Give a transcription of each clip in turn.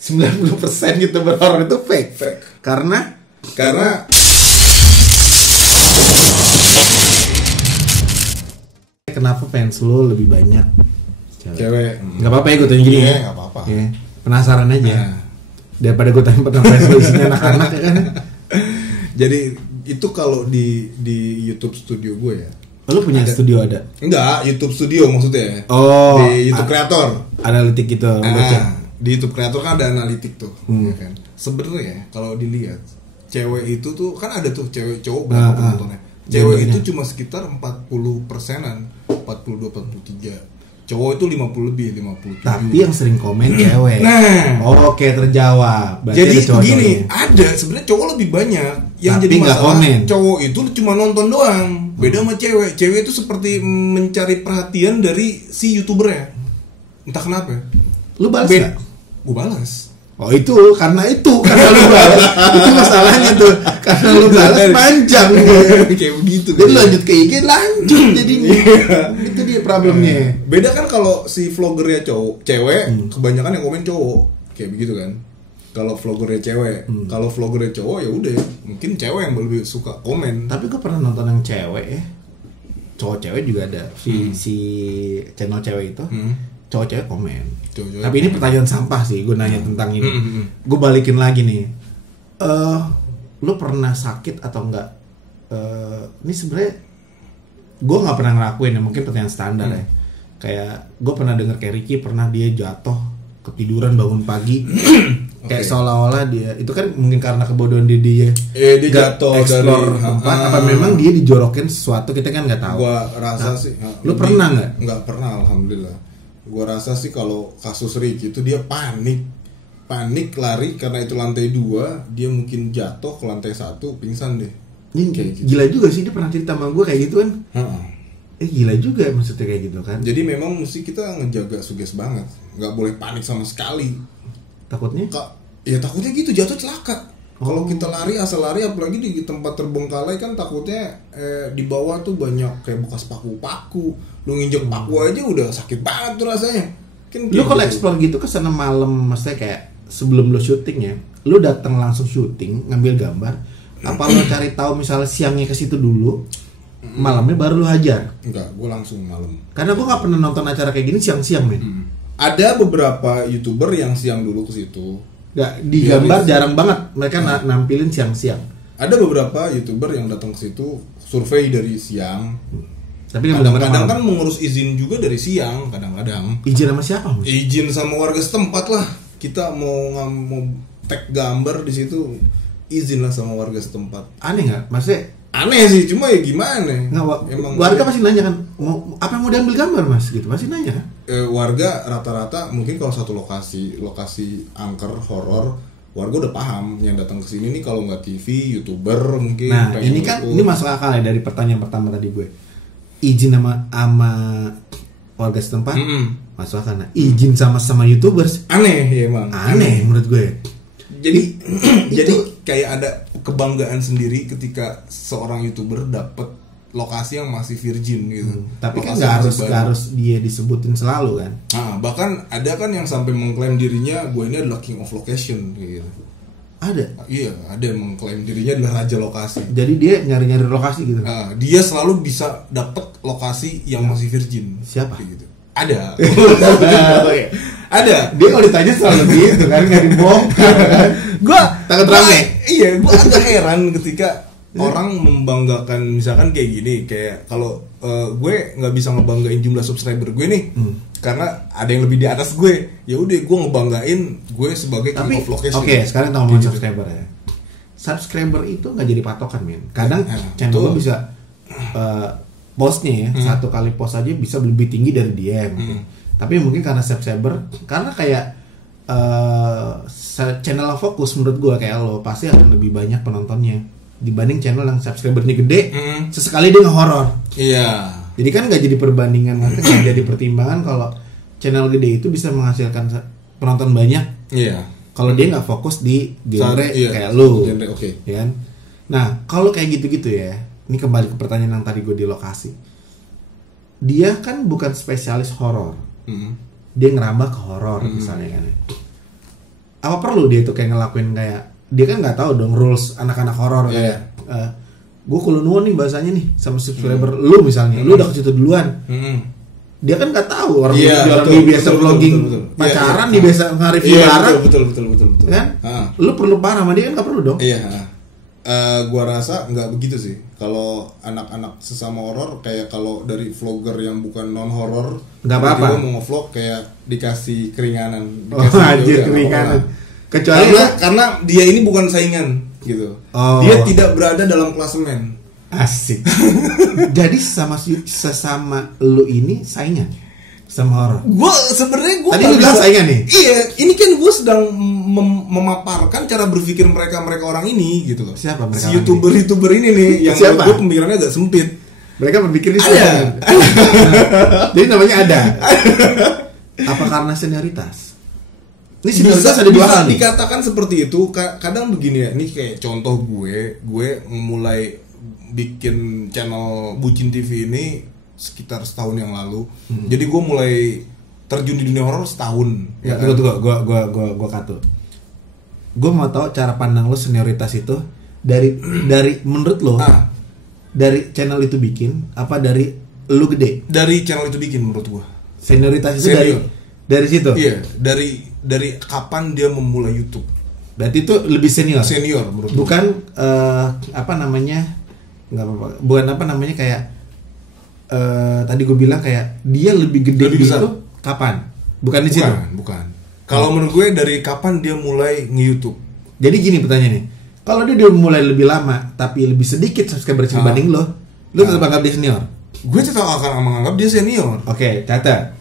90% YouTuber horor itu fake. Karena kenapa fans lu lebih banyak cewek? Nggak apa-apa ya gue tanya gini ya. Nggak apa-apa. Ya, penasaran aja. Daripada gue tanya tentang fans lu isinya anak-anak ya kan. Jadi itu kalau di YouTube studio gue ya. Lu punya studio ada? Enggak, YouTube studio maksudnya. Oh, di YouTube kreator. Analitik gitu. Di YouTube kreator kan ada analitik tuh, ya kan. Sebenarnya kalau dilihat cewek itu tuh kan ada tuh cewek cowok berapa penontonnya. Cewek itu cuma sekitar 40%-an, 42 43. Cowok itu 50 lebih, 57. Tapi yang sering komen cewek. Nah, oke, terjawab. Berarti jadi ada gini, ada sebenarnya cowok lebih banyak. Yang tapi jadi masalah komen. Cowok itu cuma nonton doang. Beda sama cewek. Cewek itu seperti mencari perhatian dari si YouTubernya. Entah kenapa. Lu balas nggak? Gue balas. Oh itu karena lu balas. Itu masalahnya tuh. Karena lu balas panjang. Kayak begitu. Jadi lanjut ke IG lanjut jadinya. Itu dia problemnya. Beda kan kalau si vloggernya cewek, kebanyakan yang komen cowok. Kayak begitu kan. Kalau vloggernya cewek, kalau vloggernya cowok ya udah, mungkin cewek yang lebih suka komen. Tapi gue pernah nonton yang cewek ya. Cowok cewek juga ada. Si channel cewek itu. Cowok cewek komen. Tapi ini pertanyaan sampah sih, gue nanya tentang ini. Gue balikin lagi nih. Lu pernah sakit atau enggak? Ini sebenarnya gue nggak pernah ngelakuin ya, mungkin pertanyaan standar ya. Kayak gue pernah denger kayak Ricky pernah dia jatuh ketiduran bangun pagi. Kayak seolah-olah dia itu kan mungkin karena kebodohan dia jatuh explore dari tempat apa memang dia dijorokin sesuatu, kita kan nggak tahu. Gua rasa sih lu pernah nggak? Nggak pernah, alhamdulillah. Gua rasa sih kalau kasus Ricky itu dia panik lari karena itu lantai 2, dia mungkin jatuh ke lantai 1 pingsan deh. Ini kayak gitu. Gila juga sih, dia pernah cerita sama gue kayak gitu kan. Gila juga maksudnya kayak gitu kan. Jadi memang mesti kita ngejaga suges banget, nggak boleh panik sama sekali. Takutnya? Ya takutnya gitu, jatuh celaka. Kalau kita lari asal lari, apalagi di tempat terbengkalai kan takutnya di bawah tuh banyak kayak bekas paku-paku. Lu nginjek paku aja udah sakit banget tuh rasanya. Kan lu kalau explore gitu kesana malam, maksudnya kayak sebelum lu syuting ya, lu datang langsung syuting ngambil gambar, apa lu cari tahu misalnya siangnya ke situ dulu, malamnya baru lu hajar? Enggak, gue langsung malam. Karena gue nggak pernah nonton acara kayak gini siang-siang men. Ada beberapa YouTuber yang siang dulu ke situ. Nggak, di gambar jarang banget mereka nampilin siang-siang. Ada beberapa YouTuber yang datang ke situ survei dari siang. Tapi kadang-kadang kan mengurus izin juga dari siang, kadang-kadang. Izin sama siapa? Izin sama warga setempat lah. Kita mau tag gambar di situ, izin lah sama warga setempat. Aneh nggak? Maksudnya aneh sih, cuma ya gimana? Emang warga pasti nanya kan, apa yang mau diambil gambar mas? Gitu pasti nanya kan? Warga rata-rata mungkin kalau satu lokasi angker horor, warga udah paham yang datang ke sini nih kalau nggak TV, YouTuber mungkin. Nah ini kan ini masuk akal ya dari pertanyaan pertama tadi gue. Izin sama warga setempat, masuk akal. Nah, izin sama YouTubers aneh ya emang. Aneh menurut gue. Jadi kayak ada kebanggaan sendiri ketika seorang YouTuber dapat lokasi yang masih virgin gitu. Tapi kan nggak harus dia disebutin selalu kan. Bahkan ada kan yang sampai mengklaim dirinya gue ini adalah king of location gitu. Ada? Iya, ada yang mengklaim dirinya adalah raja lokasi. Jadi dia nyari-nyari lokasi gitu. Dia selalu bisa dapat lokasi yang masih virgin. Siapa? Gitu. Ada. Ada. Dia kalau ditanya selalu gitu kan, nggak dibongkar kan. Gue takut rame. Iya, gue agak heran ketika orang membanggakan misalkan kayak gini, kayak kalau gue nggak bisa ngebanggain jumlah subscriber gue nih, karena ada yang lebih di atas gue. Ya udah, gue ngebanggain gue sebagai king of location. Oke, sekarang kita ngomongin subscriber ya. Subscriber itu nggak jadi patokan men. Kadang channel lo bisa postnya ya, satu kali post aja bisa lebih tinggi dari dia. Tapi mungkin karena subscriber, karena kayak channel yang fokus menurut gue kayak lo pasti akan lebih banyak penontonnya dibanding channel yang subscribernya gede, sesekali dia nge-horror. Iya. Jadi kan nggak jadi perbandingan, nanti nggak jadi pertimbangan kalau channel gede itu bisa menghasilkan penonton banyak. Iya. Kalau dia nggak fokus di genre kayak lo, ya kan? Nah kalau kayak gitu-gitu ya, ini kembali ke pertanyaan yang tadi gue di lokasi. Dia kan bukan spesialis horor, dia ngerambah ke horor misalnya kan. apa perlu dia tuh kayak ngelakuin kayak dia kan nggak tahu dong rules anak-anak horor kayak gue kalau nuwun nih bahasanya nih sama subscriber lu misalnya, lu udah ke situ duluan. Dia kan nggak tahu orang dia biasa vlogging pacaran, dia biasa nge-review barang. Betul. Kan? Lu perlu parah sama dia kan nggak perlu dong. Iya. Gua rasa nggak begitu sih. Kalau anak-anak sesama horor kayak kalau dari vlogger yang bukan non horor, nggak apa-apa. Dia mau nge-vlog kayak dikasih keringanan. Anjir keringanan. Kecuali karena dia ini bukan saingan gitu. Dia tidak berada dalam klasemen. Asik. Jadi sesama lu ini saingan sama horor. Sebenarnya tadi lu bilang saingan nih. Iya, ini kan gue sedang memaparkan cara berpikir mereka orang ini gitu loh. Siapa mereka? Si youtuber ini nih yang gue pemikirannya agak sempit. Mereka berpikir ini ada. Jadi namanya ada. Apa karena senioritas? Ini senioritas ada dua hal nih. Dikatakan seperti itu. Kadang begini ya. Ini kayak contoh gue mulai bikin channel Bucin TV ini sekitar setahun yang lalu. Jadi gue mulai terjun di dunia horor setahun. Ya, gue kata. Gue mau tahu cara pandang lo senioritas itu dari menurut lo dari channel itu bikin apa dari lo gede? Dari channel itu bikin menurut gue. Senioritas itu dari situ. Iya, dari kapan dia memulai YouTube. Berarti itu lebih senior. Senior menurut gue. Bukan apa namanya? Enggak apa-apa. Bukan apa namanya kayak tadi gue bilang kayak dia lebih gede gitu kapan? Bukan di situ. Bukan. Kalau menurut gue dari kapan dia mulai nge-YouTube. Jadi gini pertanyaannya. Kalau dia udah mulai lebih lama tapi lebih sedikit subscriber dibanding lo tetap anggap dia senior? Gue tetap akan menganggap dia senior. Oke, catat.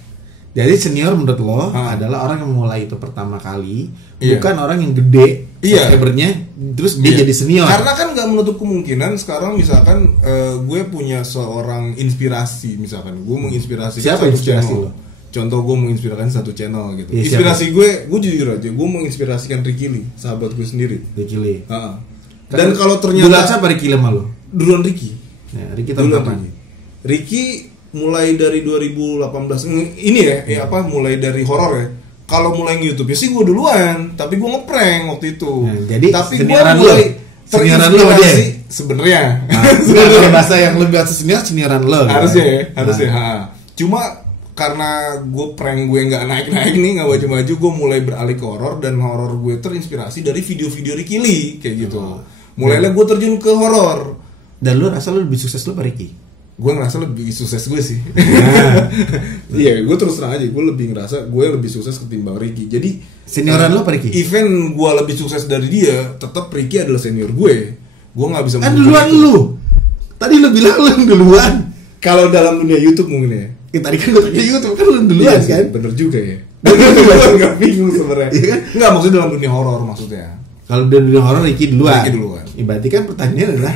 Jadi senior menurut lo adalah orang yang memulai itu pertama kali, bukan orang yang gede subscribernya terus dia jadi senior. Karena kan nggak menutup kemungkinan sekarang misalkan gue punya seorang inspirasi, misalkan gue menginspirasikan satu inspirasi channel. Contoh gue menginspirasikan satu channel gitu. Inspirasi gue jujur aja, gue menginspirasikan Ricky Lee, sahabat gue sendiri. Ricky Lee. Dan kalau ternyata duluan siapa Ricky Lee malu? Duluan Ricky. Ya, Ricky tahun kapan? Ricky mulai dari 2018 ini mulai dari horor ya. Kalau mulai YouTube ya sih gue duluan, tapi gue ngeprank waktu itu. Jadi tapi gue mulai terinspirasi sebenarnya. Sebenarnya bahasa yang lebih atas senioran lo. Harusnya. Cuma karena gue prank gue nggak naik nih, nggak maju-maju, gue mulai beralih ke horor dan horor gue terinspirasi dari video-video Ricky Lee kayak gitu. Mulailah gue terjun ke horor. Dan lu rasa lu lebih sukses lu apa Ricky? Gue ngerasa lebih sukses gue sih. Iya, gue terus terang aja, gue lebih ngerasa gue lebih sukses ketimbang Ricky. Jadi senioran lo apa Ricky? Event gue lebih sukses dari dia, tetap Ricky adalah senior gue. Gue nggak bisa. Duluan lu. Tadi lu bilang lu duluan. Kalau dalam dunia YouTube mungkin ya. Tadi kan gue tanya YouTube kan lu duluan kan? Bener juga ya. Gue nggak bingung sebenarnya. Iya kan? Nggak, maksudnya dalam dunia horor maksudnya. Kalau dalam dunia horor Ricky duluan. Berarti kan pertanyaannya adalah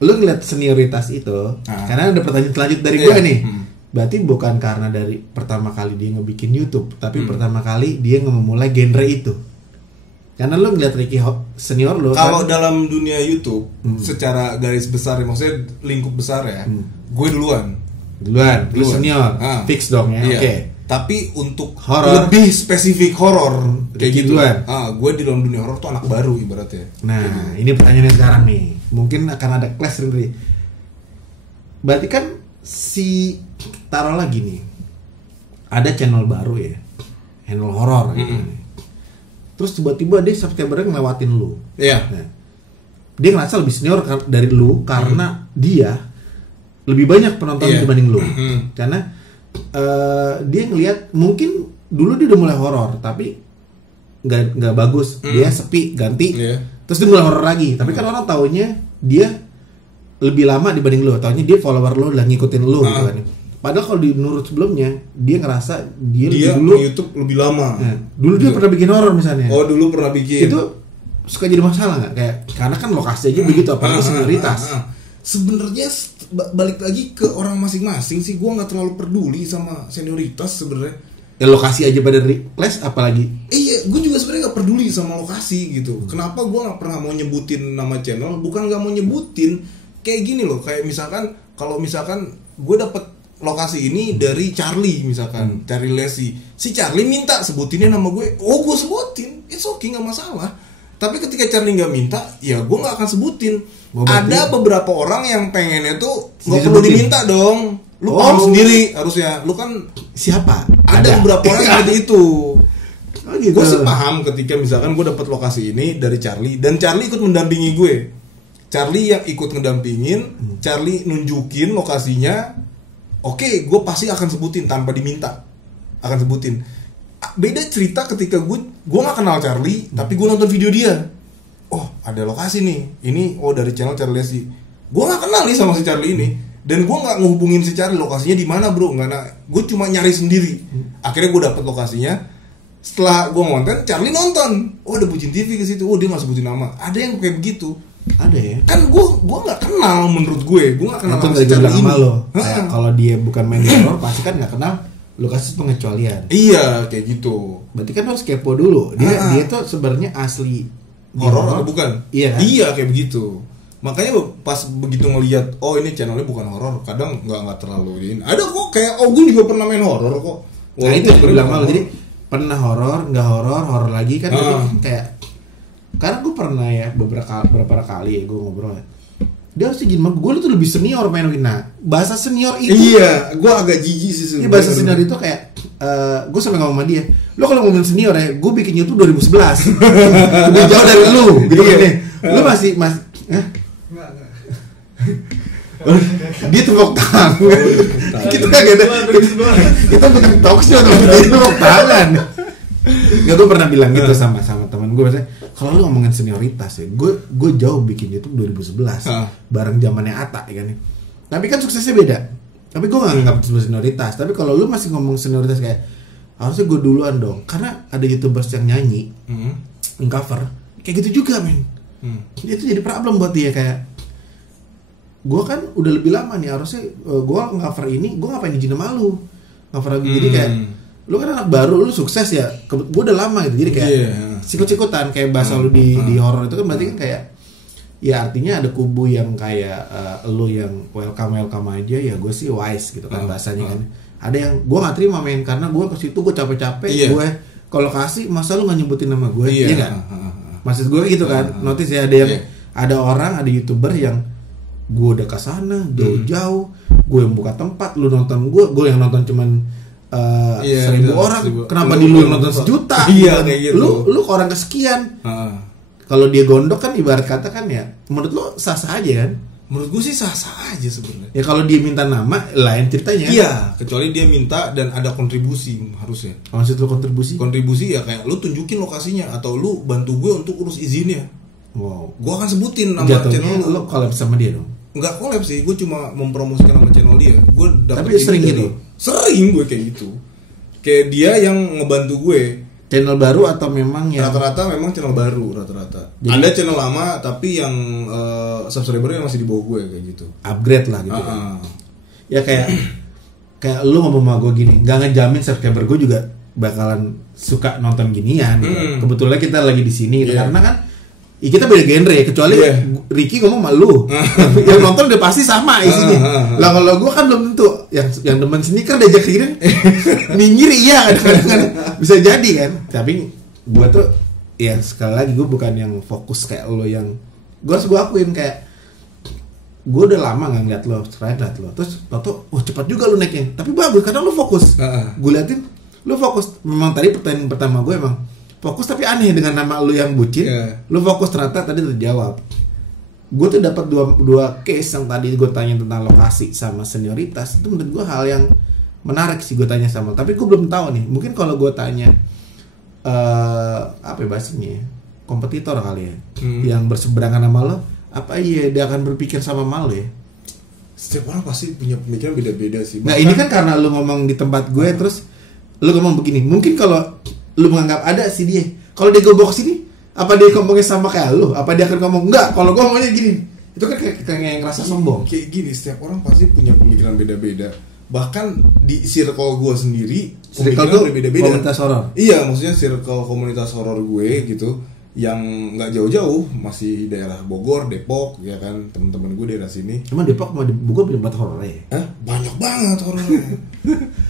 lu ngeliat senioritas itu, karena ada pertanyaan selanjut dari gue nih. Berarti bukan karena dari pertama kali dia ngebikin YouTube, tapi pertama kali dia memulai genre itu. Karena lu ngeliat Ricky senior lu. Kalau dalam dunia YouTube, secara garis besar ya, maksudnya lingkup besar ya, gue duluan, lu senior, fix dong ya. Iya. Oke. Tapi untuk horror, lebih spesifik horor kayak gitu, gue di dalam dunia horor tuh anak baru ibaratnya. Nah, ini pertanyaannya sekarang nih. Mungkin akan ada clash nanti. Berarti kan taruh lagi nih, ada channel baru ya, channel horor gitu. Terus tiba-tiba dia subscribernya ngelewatin lu. Iya. Nah, dia ngerasa lebih senior dari lu karena dia lebih banyak penonton dibanding lu. Karena dia ngelihat mungkin dulu dia udah mulai horor tapi nggak bagus, dia sepi ganti, terus dia mulai horor lagi. Tapi kan orang taunya dia lebih lama dibanding lu, taunya dia follower lu udah ngikutin lu gitu kan. Padahal kalau di menurut sebelumnya dia ngerasa dia dulu YouTube lebih lama. Nah, dulu dia pernah bikin horor misalnya. Oh, dulu pernah bikin. Itu suka jadi masalah nggak? Kayak karena kan lokasi aja begitu, apalagi senioritas. Sebenarnya balik lagi ke orang masing-masing sih, gue nggak terlalu peduli sama senioritas sebenarnya. Ya lokasi aja pada clash apalagi. Iya, gue juga sebenarnya nggak peduli sama lokasi gitu. Kenapa gue nggak pernah mau nyebutin nama channel? Bukan nggak mau nyebutin, kayak gini loh. Kayak misalkan kalau misalkan gue dapet lokasi ini dari Charlie misalkan, Charlie Lesi. Si Charlie minta sebutinnya nama gue, gue sebutin. Itu oke, nggak masalah. Tapi ketika Charlie nggak minta, ya gue nggak akan sebutin. Ada beberapa orang yang pengennya tuh nggak perlu diminta dong. Lu paham sendiri harusnya. Lu kan siapa? Ada beberapa orang seperti itu. Gitu. Gue sih paham ketika misalkan gue dapat lokasi ini dari Charlie dan Charlie ikut mendampingi gue. Charlie yang ikut ngedampingin, Charlie nunjukin lokasinya. Oke, gue pasti akan sebutin tanpa diminta. Akan sebutin. Beda cerita ketika gue nggak kenal Charlie, tapi gue nonton video dia. Oh, ada lokasi nih. Ini dari channel Charlie Lesi. Gue nggak kenal nih sama si Charlie ini, dan gue nggak ngehubungin si Charlie lokasinya di mana bro. Gue cuma nyari sendiri. Akhirnya gue dapet lokasinya. Setelah gue ngonten, Charlie nonton. Oh, ada Bucin TV ke situ. Oh, dia nggak sebutin nama. Ada yang kayak begitu. Ada ya. Kan gue nggak kenal menurut gue nggak kenal sama si Charlie ini. Kalau dia bukan main horror, pasti kan nggak kenal. Lu kasih pengecualian. Iya, kayak gitu. Berarti kan harus kepo dulu. Dia tuh sebenarnya asli horor atau bukan? Iya kan? Iya, kayak begitu. Makanya pas begitu ngelihat, oh ini channelnya bukan horor, kadang nggak terlalu ini. Ada kok kayak Ogun juga pernah main horor kok. Nah itu bilang malu. Jadi pernah horor, nggak horor lagi kan? Itu kayak karena gue pernah ya beberapa kali ya gue ngobrol. Dia harus izin sama gue, lu tuh lebih senior main Wina. Bahasa senior itu. Iya, gue agak jijik sih sebenarnya. Bahasa senior itu kayak gue sampai ngomong sama dia, lo kalau ngomongin senior ya, gue bikin YouTube 2011. Udah jauh dari lu gitu kan nih. Lu masih dia tepuk tangan. Kita kagak ada. Kita bukan talk show tuh, dia tepuk tangan. Gak, gue pernah bilang gitu sama teman gue, maksudnya kalau lu ngomongin senioritas ya, gue jauh bikin YouTube 2011 bareng zamannya Atta ya kan. Tapi kan suksesnya beda. Tapi gue nggak anggap itu senioritas. Tapi kalau lu masih ngomong senioritas kayak harusnya gue duluan dong, karena ada YouTubers yang nyanyi, yang cover, kayak gitu juga men. Itu jadi problem buat dia, kayak gue kan udah lebih lama nih, harusnya gue cover ini, gue ngapain izin sama lu cover lagi. Jadi kayak lu kan anak baru, lu sukses ya, gue udah lama gitu, jadi kayak sikut-sikutan kayak bahasa lu di horror itu kan berarti kan kayak ya artinya ada kubu yang kayak lu yang welcome aja ya, gue sih wise gitu kan bahasanya kan. Ada yang gue nggak terima main karena gue ke situ gue capek-capek, gue kalau kasih masa lu nggak nyebutin nama gue, iya kan? Maksud gue gitu kan, notice ya ada yang ada orang, ada YouTuber yang gue udah kesana jauh-jauh, gue yang buka tempat, lu nonton gue yang nonton cuman 1.000 orang, kenapa di lu nonton 1 juta? Iya kayak gitu. Lu ke orang kesekian. Kalau dia gondok kan ibarat kata kan ya, menurut lu sah-sah aja kan? Menurut gue sih sah-sah aja sebenarnya. Ya kalau dia minta nama lain ceritanya. Iya, kecuali dia minta dan ada kontribusi harusnya. Maksud lu kontribusi? Kontribusi ya kayak lu tunjukin lokasinya atau lu bantu gue untuk urus izinnya. Wow. Gue akan sebutin nama channel lu collab sama dia dong. Enggak collab sih, gue cuma mempromosikan nama channel dia. Gue dapet. Tapi sering gitu. Sering gue kayak gitu. Kayak dia yang ngebantu gue. Channel baru atau memang ya? Rata-rata memang channel baru rata-rata. Jadi, ada channel lama tapi yang subscribernya masih di bawah gue kayak gitu. Upgrade lah gitu. Ya kayak lu ngomong sama gue gini, nggak ngejamin subscriber gue juga bakalan suka nonton ginian. Gitu. Kebetulan kita lagi di sini karena kan ya kita beda genre ya, kecuali Ricky ngomong sama lu yang nonton udah pasti sama isinya. Lah kalau gue kan belum tentu, yang demen sneaker diajak kira minggir iya kadang-kadang bisa jadi kan. Tapi gue tuh ya sekali lagi gue bukan yang fokus kayak lo, yang gue harus gue akuin kayak gue udah lama nggak ngeliat lo, lihat lo terus tau cepat juga lo naiknya, tapi bagus karena lo fokus. Gue liatin lo fokus. Memang tadi pertanyaan pertama gue emang fokus, tapi aneh dengan nama lu yang bucin, lu fokus ternyata tadi terjawab. Gue tuh dapat dua case yang tadi gue tanya tentang lokasi sama senioritas, itu menurut gue hal yang menarik sih gue tanya sama. Tapi gue belum tahu nih, mungkin kalau gue tanya apa bahasanya, kompetitor kali ya, yang berseberangan sama lo, apa iya dia akan berpikir sama malu ya? Setiap orang pasti punya pemikiran beda-beda sih. Nah ini kan karena lu ngomong di tempat gue, terus lu ngomong begini, mungkin kalau lu menganggap ada sih dia, kalau dia gobok sini, apa dia ngomongnya sama kayak lu? Apa dia akan ngomong enggak? Kalau gue ngomongnya gini, itu kan kayak ngerasa sombong. Kayak gini, setiap orang pasti punya pemikiran beda-beda. Bahkan di circle gue sendiri, pemikiran berbeda-beda. Komunitas horor. Iya, maksudnya circle komunitas horor gue gitu, yang nggak jauh-jauh, masih daerah Bogor, Depok, ya kan, teman-teman gue daerah sini. Cuma Depok sama Bogor beda banget horornya. Banyak banget horornya.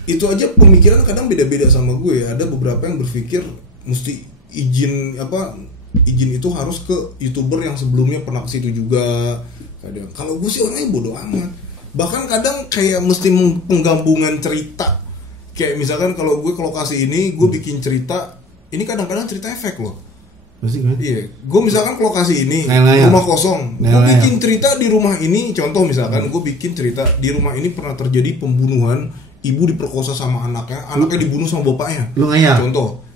Itu aja pemikiran kadang beda-beda sama gue. Ada beberapa yang berpikir mesti izin itu harus ke YouTuber yang sebelumnya pernah ke situ juga. Kadang kalau gue sih orangnya bodo amat. Bahkan kadang kayak mesti penggabungan cerita. Kayak misalkan kalau gue ke lokasi ini, gue bikin cerita, ini kadang-kadang cerita efek loh. Iya, gue misalkan ke lokasi ini, rumah kosong, gue bikin cerita di rumah ini. Contoh misalkan, gue bikin cerita di rumah ini pernah terjadi pembunuhan, ibu diperkosa sama anaknya dibunuh sama bapaknya. Lu ngayal?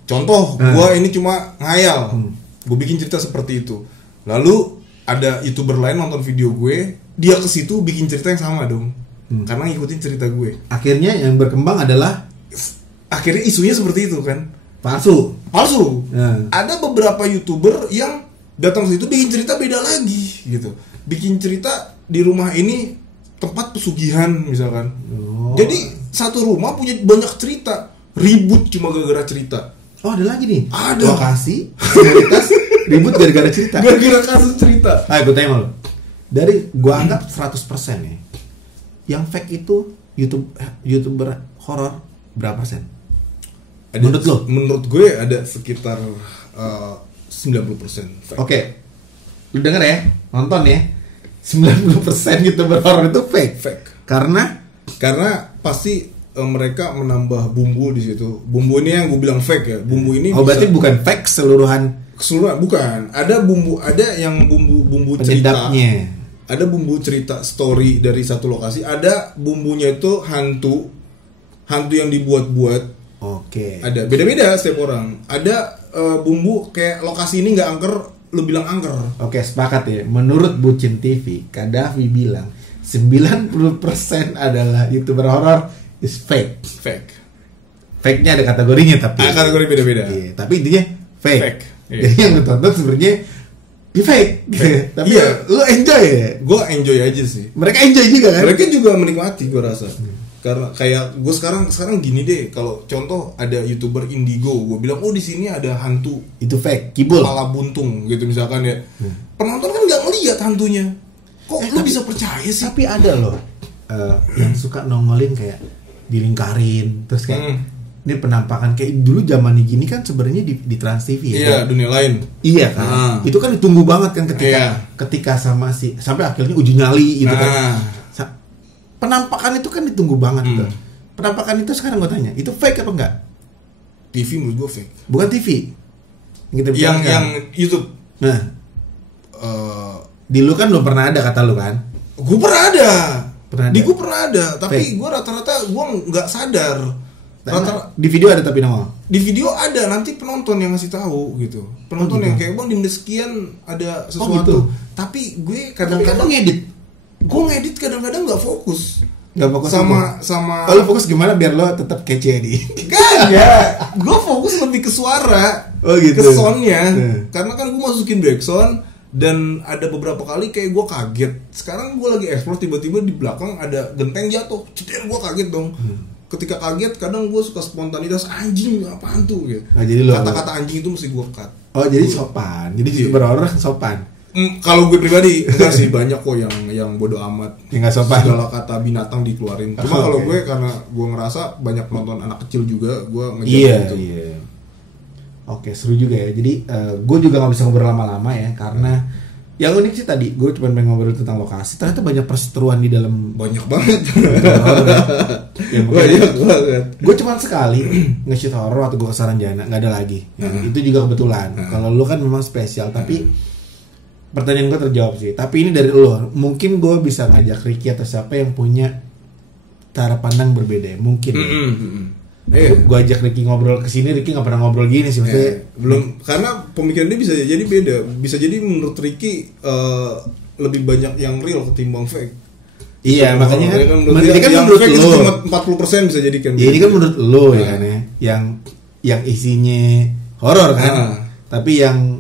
Contoh, gue ini cuma ngayal. Gue bikin cerita seperti itu. Lalu ada YouTuber lain nonton video gue, dia ke situ bikin cerita yang sama dong, karena ngikutin cerita gue. Akhirnya yang berkembang adalah, akhirnya isunya seperti itu kan. Palsu. Ada beberapa YouTuber yang datang ke situ bikin cerita beda lagi gitu. Bikin cerita di rumah ini tempat pesugihan misalkan. Jadi satu rumah punya banyak cerita, ribut cuma gara-gara cerita. Oh, ada lagi nih. Ada. Lokasi, komunitas, ribut gara-gara cerita. Gara-gara kasus cerita. Ayo gue tanya lo. Dari gua anggap 100% ya. Yang fake itu YouTuber horor berapa persen? Menurut lo? Menurut gue ada sekitar 90%. Oke. Lu denger ya, nonton ya. 90% YouTuber horor itu fake. Karena pasti mereka menambah bumbu di situ. Bumbu ini yang gue bilang fake ya. Bumbu ini berarti bukan fake keseluruhan bukan. Ada yang bumbu cerita. Ada bumbu cerita story dari satu lokasi, ada bumbunya itu hantu yang dibuat-buat. Oke. Ada beda-beda setiap orang. Ada bumbu kayak lokasi ini nggak angker, lu bilang angker. Oke, sepakat ya. Menurut Bucin TV, Kadafi bilang 90% adalah YouTuber horor is fake. Fake-nya ada kategorinya tapi. Kategori beda-beda. Iya, tapi intinya fake. Iya. Jadi yang lu tonton sebenarnya fake. Tapi lu enjoy ya? Gue enjoy aja sih. Mereka enjoy juga kan? Mereka juga menikmati, gue rasa. Karena kayak gue sekarang gini deh, kalau contoh ada YouTuber Indigo, gue bilang di sini ada hantu, itu fake, kibul, kepala buntung gitu misalkan ya. Penonton kan nggak ngelihat hantunya, kok lu bisa percaya sih? Tapi ada loh yang suka nongolin kayak dilingkarin, terus kayak ini penampakan kayak dulu zaman gini kan sebenarnya di Trans TV ya. Iya, dunia lain. Iya kan. Itu kan ditunggu banget kan ketika sampai akhirnya uji nyali gitu kan. Penampakan itu kan ditunggu banget tuh. Penampakan itu sekarang gue tanya, itu fake apa enggak? TV menurut gue fake. Bukan TV. Yang YouTube. Nah, di lu kan belum pernah ada kata lu kan? Gue pernah ada. Di gue pernah ada, tapi gue rata-rata gue nggak sadar. Di video ada tapi nongol. Di video ada, nanti penonton yang ngasih tahu gitu. Penonton yang kayak bang di menit sekian ada sesuatu. Gitu. Tapi gue kadang-kadang ngedit. Gue ngedit kadang-kadang nggak fokus. Sama kalau fokus gimana biar lo tetap kece nih? Kan ya, gue fokus lebih ke suara, gitu. Ke soundnya. Karena kan gue masukin backsound dan ada beberapa kali kayak gue kaget. Sekarang gue lagi explore tiba-tiba di belakang ada genteng jatuh, cedera, gue kaget dong. Ketika kaget kadang gue suka spontanitas, anjing apaan tuh gitu. Nah, jadi kata-kata anjing itu mesti gue cut. Oh jadi sopan, jadi berorang sopan. Kalau gue pribadi enggak sih, banyak kok yang bodo amat. Enggak sopan. Segala kata binatang dikeluarin. Cuma kalau gue karena gue ngerasa banyak penonton anak kecil juga, gue ngejaga gitu. Iya. Oke, seru juga ya. Jadi gue juga nggak bisa ngobrol lama-lama ya, karena yang unik sih tadi gue cuma pengen ngobrol tentang lokasi. Ternyata banyak perseteruan di dalam. Banyak banget. Banyak banget. Gue cuma sekali nge-shoot horror atau gue ke Saranjana, nggak ada lagi. Itu juga kebetulan. Kalau lu kan memang spesial, tapi pertanyaan gue terjawab sih. Tapi ini dari lo, mungkin gue bisa ngajak Ricky atau siapa yang punya cara pandang berbeda. Mungkin. Gue ajak Ricky ngobrol kesini, Ricky nggak pernah ngobrol gini sih. Maksudnya belum, karena pemikiran dia bisa jadi beda. Bisa jadi menurut Ricky lebih banyak yang real ketimbang fake. Iya, makanya kan ini kan menurut lo cuma 40% bisa jadi kan. Ini kan menurut lo ya kan ya, yang isinya horor kan. Tapi yang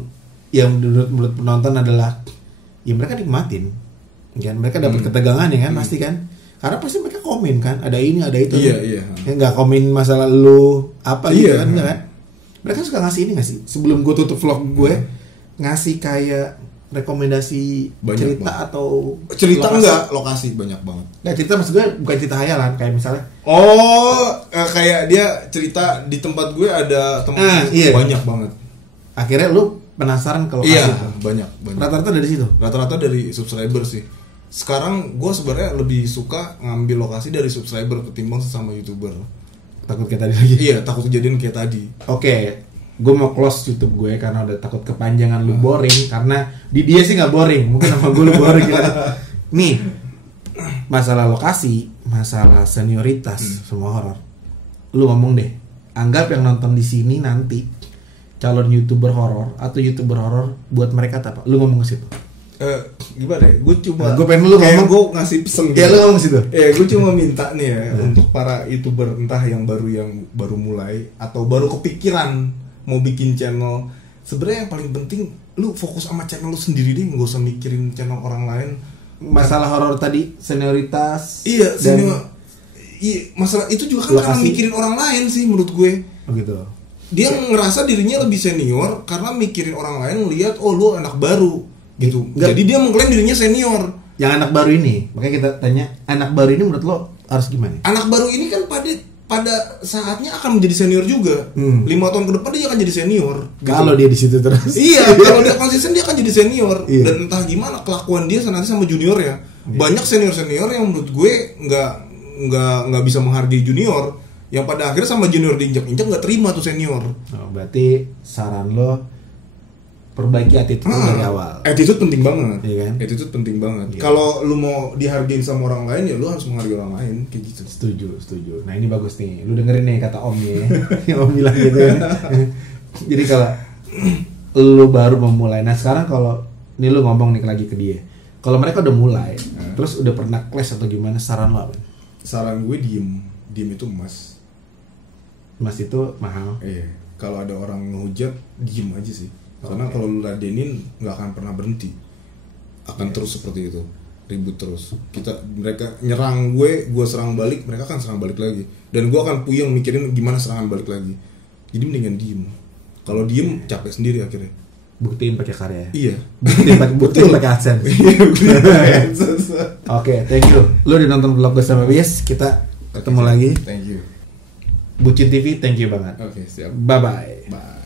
menurut penonton adalah ya mereka nikmatin kan, mereka dapat ketegangan ya kan, pasti kan, karena pasti mereka komen kan, ada ini ada itu ya nggak komen masalah lu apa gitu kan, kan mereka suka ngasih ini nggak sih, sebelum gue tutup vlog gue ngasih kayak rekomendasi banyak cerita banget. Atau cerita lokasi. Enggak lokasi banyak banget. Nah cerita maksud gue bukan cerita hayalan kayak misalnya kayak dia cerita di tempat gue ada tempat banyak banget. akhirnya lu penasaran kalau banyak. Rata-rata dari situ. Rata-rata dari subscriber sih. Sekarang gue sebenarnya lebih suka ngambil lokasi dari subscriber ketimbang sesama YouTuber. Takut kayak tadi lagi. Iya, takut kejadian kayak tadi. Oke, gue mau close YouTube gue karena udah takut kepanjangan lu boring. Karena di dia sih nggak boring, mungkin sama gue lu boring gitu. Nih, masalah lokasi, masalah senioritas, semua horor. Lu ngomong deh, anggap yang nonton di sini nanti calon YouTuber horor atau YouTuber horor buat mereka apa? Lu ngomong ke situ. Gimana ya? Gue cuma gue pengen lu ngomong, gue ngasih pesen gitu. Ya lu ngomong ke situ. Gue cuma minta nih ya untuk para YouTuber entah yang baru mulai atau baru kepikiran mau bikin channel. Sebenarnya yang paling penting lu fokus sama channel lu sendiri deh, nggak usah mikirin channel orang lain. Masalah horor tadi senioritas. Iya, masalah itu juga kan karena mikirin orang lain sih menurut gue. Oh gitu. Dia ngerasa dirinya lebih senior karena mikirin orang lain, lihat lu anak baru gitu. Jadi dia mengklaim dirinya senior. Yang anak baru ini, makanya kita tanya, anak baru ini menurut lo harus gimana? Anak baru ini kan pada saatnya akan menjadi senior juga. 5 tahun ke depan dia akan jadi senior. Kalau dia di situ terus. Iya, kalau dia konsisten dia akan jadi senior. Dan entah gimana kelakuan dia nanti sama junior ya. Banyak senior yang menurut gue nggak bisa menghargai junior. Yang pada akhirnya sama junior diinjak-injak nggak terima tuh senior. Oh, berarti saran lo perbaiki attitude dari awal. Attitude penting banget, iya kan? Attitude penting banget. Kalau lu mau dihargain sama orang lain ya lu harus menghargai orang lain kayak gitu. Setuju. Nah ini bagus nih. Lu dengerin nih kata Om ya. Yang Om bilang gitu kan. Jadi kalau lu baru memulai, nah sekarang kalau nih lu ngomong nih lagi ke dia. Kalau mereka udah mulai, terus udah pernah clash atau gimana, saran lo apa? Saran gue diem itu emas. Emas itu mahal. Iya. Kalau ada orang ngehujat, diem aja sih. Karena kalau lu ladenin nggak akan pernah berhenti, akan terus seperti itu, ribut terus. Mereka nyerang gue serang balik, mereka akan serang balik lagi, dan gue akan puyeng mikirin gimana serangan balik lagi. Jadi mendingan diem. Kalau diem capek sendiri akhirnya. Buktiin pakai karya. Iya. Buktiin pakai AdSense. Oke, thank you. Lu udah nonton vlog gue sama Bias, kita ketemu lagi. Thank you. Bucin TV, thank you banget. Oke, siap. Bye. Bye.